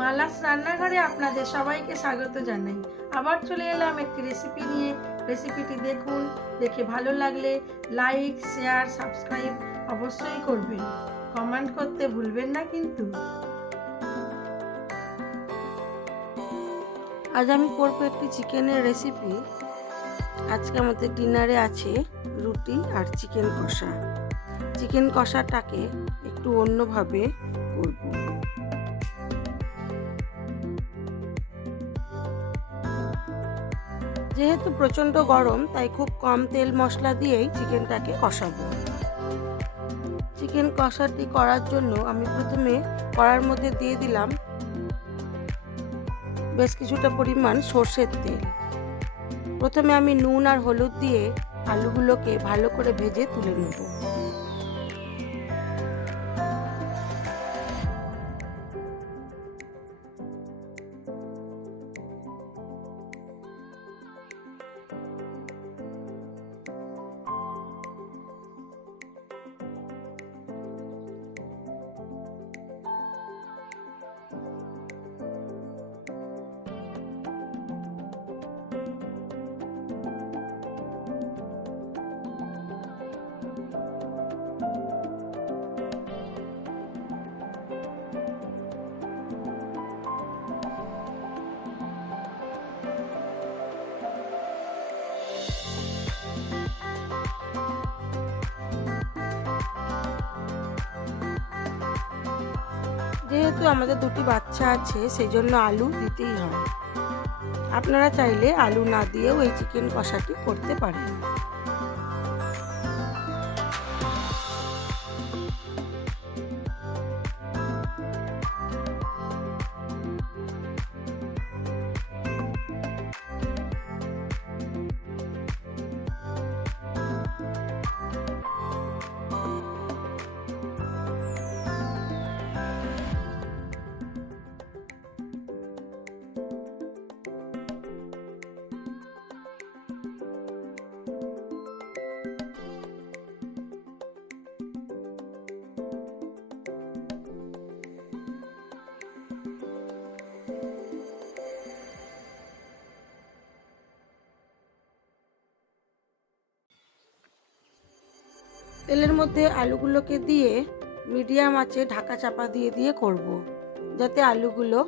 মালাস রান্নাঘরে আপনাদের সবাইকে স্বাগত জানাই। আবার চলে এলাম একটি রেসিপি নিয়ে। রেসিপিটি দেখুন, দেখে ভালো লাগলে লাইক শেয়ার সাবস্ক্রাইব অবশ্যই করবেন। কমেন্ট করতে ভুলবেন না কিন্তু। আজ আমি করব একটি চিকেনের রেসিপি আজকে আমাদের ডিনারে আছে রুটি আর চিকেন কষা। চিকেন কষাটাকে একটু অন্যভাবে যেহেতু প্রচণ্ড গরম, তাই খুব কম তেল মশলা দিয়েই চিকেনটাকে কষাবো। চিকেন কষাটি করার জন্য আমি প্রথমে কড়ার মধ্যে দিয়ে দিলাম বেশ কিছুটা পরিমাণ সর্ষের তেল। প্রথমে আমি নুন আর হলুদ দিয়ে আলুগুলোকে ভালো করে ভেজে তুলে নেব। যেহেতু আমাদের দুটি বাচ্চা আছে সেই জন্য আলু দিতেই হয়। আপনারা চাইলে আলু না দিয়েও এই চিকেন কষাটি করতে পারেন। তেলের মধ্যে আলুগুলোকে দিয়ে মিডিয়াম আঁচে ঢাকা চাপা দিয়ে দিয়ে করব। যাতে আলুগুলো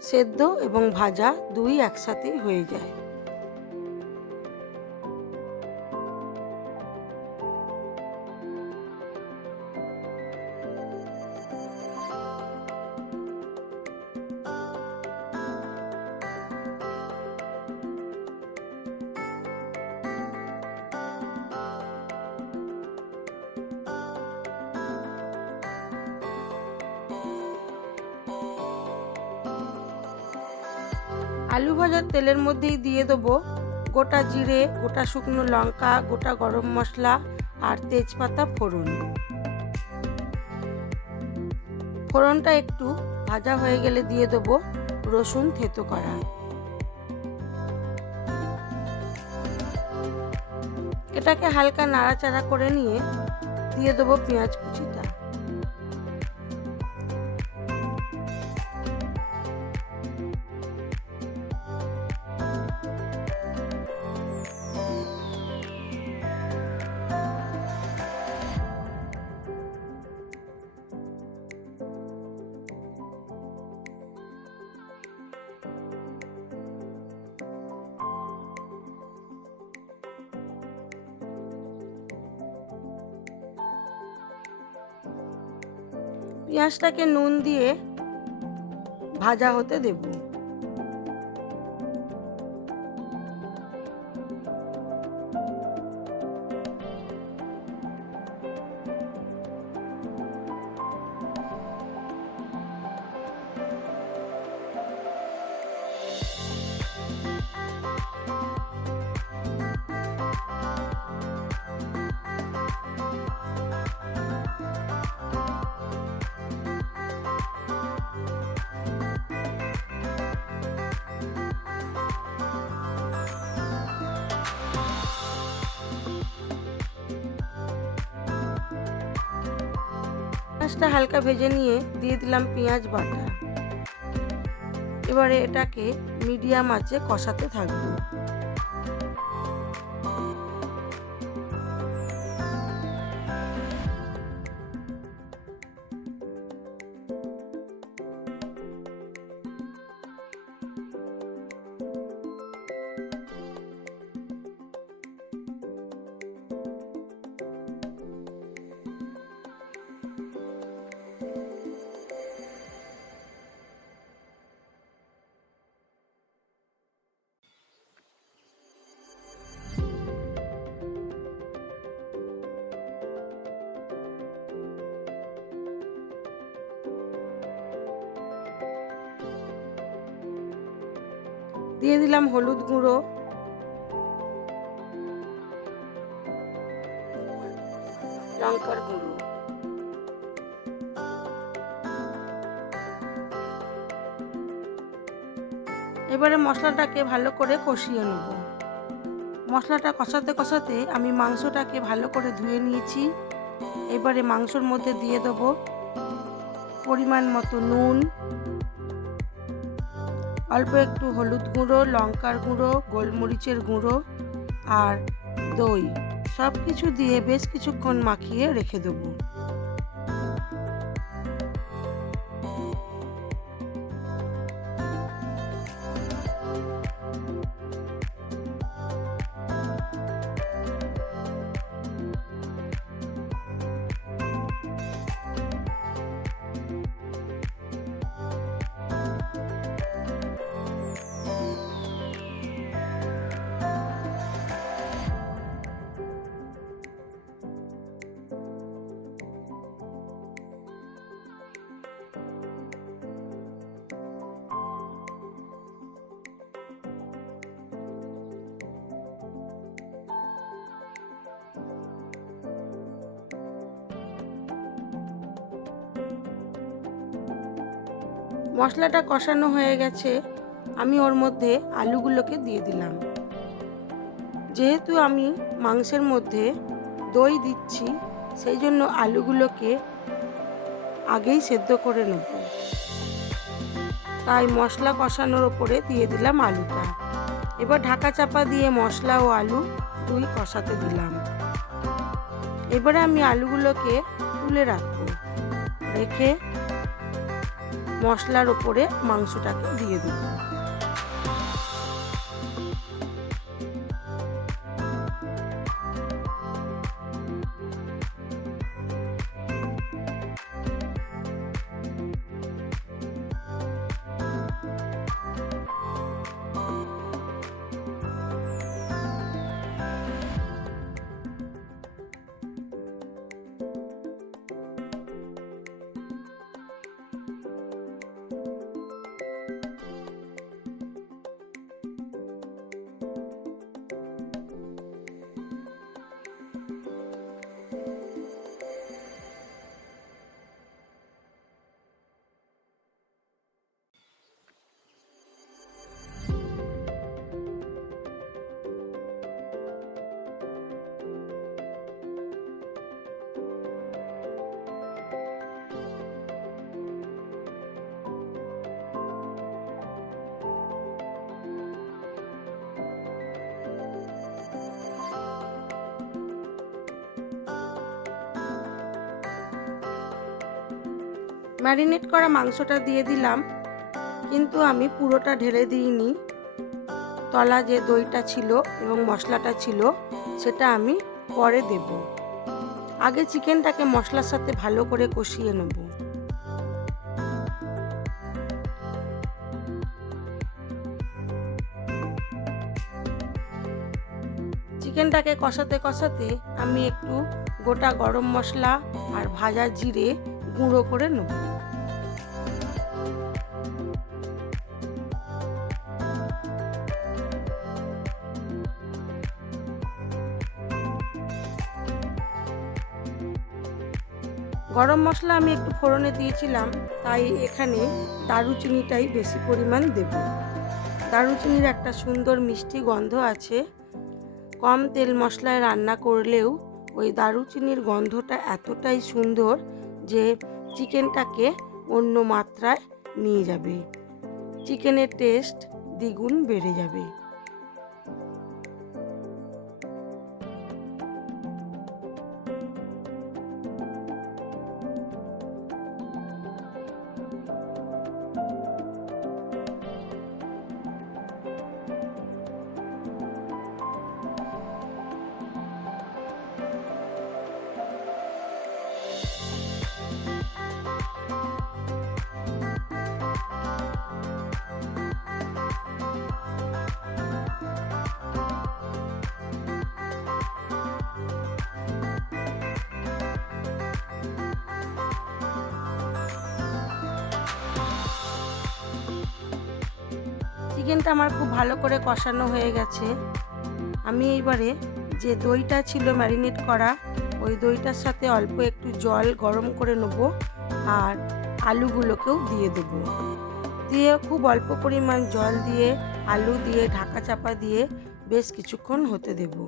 সেদ্ধ এবং ভাজা দুই একসাথেই হয়ে যায় আলু ভাজার তেলের মধ্যেই দিয়ে দেবো গোটা জিরে, গোটা শুকনো লঙ্কা, গোটা গরম মশলা আর তেজপাতা ফোড়ন। ফোড়নটা একটু ভাজা হয়ে গেলে দিয়ে দেবো রসুন থেতো করা। এটাকে হালকা নাড়াচাড়া করে নিয়ে দিয়ে দেবো পেঁয়াজ কুচিটা পেঁয়াজটাকে নুন দিয়ে ভাজা হতে দেব। মাছটা হালকা ভেজে নিয়ে দিয়ে দিলাম পেঁয়াজ বাটা। এবারে এটাকে মিডিয়াম আঁচে কষাতে থাকব। দিয়ে দিলাম হলুদ গুঁড়ো। লঙ্কার গুঁড়ো। এবারে মশলাটাকে ভালো করে কষিয়ে নেব। মশলাটা কষাতে কষাতে আমি মাংসটাকে ভালো করে ধুয়ে নিয়েছি। এবারে মাংসর মধ্যে দিয়ে দেবো পরিমাণ মতো নুন অল্প একটু হলুদ গুঁড়ো, লঙ্কার গুঁড়ো, গোলমরিচের গুঁড়ো আর দই। সব কিছু দিয়ে বেশ কিছুক্ষণ মাখিয়ে রেখে দেবো। মশলাটা কষানো হয়ে গেছে, আমি ওর মধ্যে আলুগুলোকে দিয়ে দিলাম। যেহেতু আমি মাংসের মধ্যে দই দিচ্ছি, সেই জন্য আলুগুলোকে আগেই সেদ্ধ করে নেব। তাই মশলা কষানোর ওপরে দিয়ে দিলাম আলুটা। এবার ঢাকা চাপা দিয়ে মশলা ও আলু দুই কষাতে দিলাম। এবারে আমি আলুগুলোকে তুলে রাখব। রেখে মশলার ওপরে মাংসটাকে দিয়ে দেব। ম্যারিনেট করা মাংসটা দিয়ে দিলাম, কিন্তু আমি পুরোটা ঢেলে দিইনি। তলা যে দইটা ছিল এবং মশলাটা ছিল, সেটা আমি পরে দেব। আগে চিকেনটাকে মশলার সাথে ভালো করে কষিয়ে নেব। চিকেনটাকে কষাতে কষাতে আমি একটু গোটা গরম মশলা আর ভাজা জিরে গুঁড়ো করে নেব। গরম মশলা আমি একটু ফোড়নে দিয়েছিলাম, তাই এখানে দারুচিনিটাই বেশি পরিমাণ দেব। দারুচিনির একটা সুন্দর মিষ্টি গন্ধ আছে। কম তেল মশলায় রান্না করলেও ওই দারুচিনির গন্ধটা এতটাই সুন্দর যে চিকেনটাকে অন্য মাত্রায় নিয়ে যাবে। চিকেনের টেস্ট দ্বিগুণ বেড়ে যাবে। চিকেনটা আমার খুব ভালো করে কষানো হয়ে গেছে। আমি এইবারে যে দইটা ছিল ম্যারিনেট করা, ওই দইটার সাথে অল্প একটু জল গরম করে নেব আর আলুগুলোকেও দিয়ে দেব। দিয়ে খুব অল্প পরিমাণ জল দিয়ে, আলু দিয়ে, ঢাকা চাপা দিয়ে বেশ কিছুক্ষণ হতে দেবো।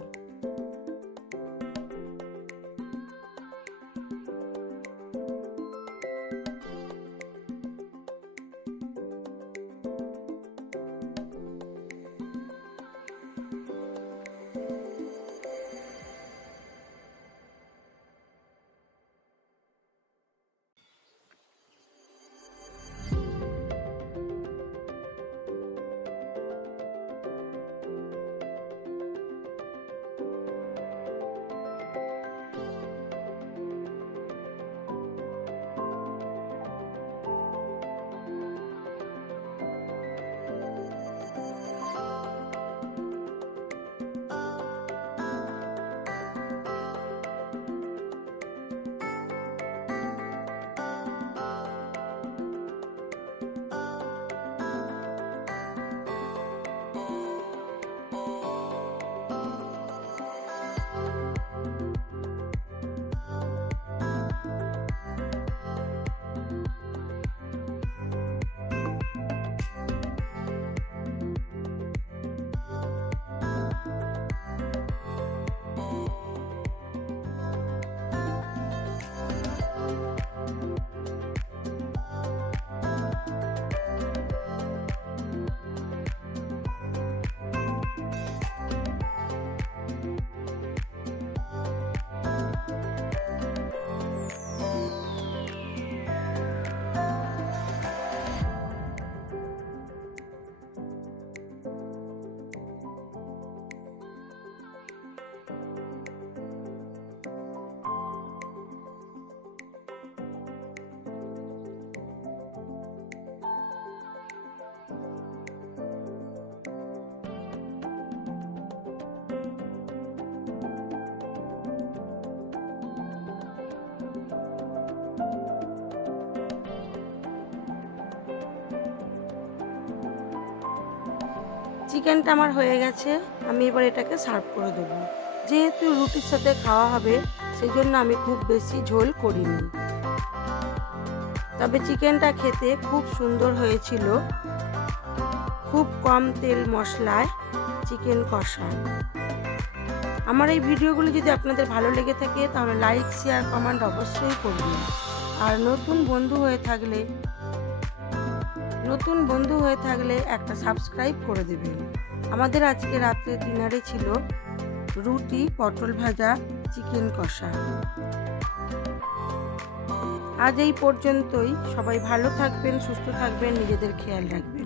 চিকেনটা আমার হয়ে গেছে, আমি এবার এটাকে সার্ভ করে দেবো। যেহেতু রুটির সাথে খাওয়া হবে সেই জন্য আমি খুব বেশি ঝোল করিনি। তবে চিকেনটা খেতে খুব সুন্দর হয়েছিল। খুব কম তেল মশলায় চিকেন কষা। আমার এই ভিডিওগুলো যদি আপনাদের ভালো লেগে থাকে, তাহলে লাইক শেয়ার কমেন্ট অবশ্যই করবেন। আর নতুন বন্ধু হয়ে থাকলে নতুন বন্ধু হয়ে থাকলে একটা সাবস্ক্রাইব করে দেবেন। আমাদের আজকে রাত্রে ডিনারে ছিল রুটি, পটল ভাজা, চিকেন কষা। আজ এই পর্যন্তই। সবাই ভালো থাকবেন, সুস্থ থাকবেন, নিজেদের খেয়াল রাখবেন।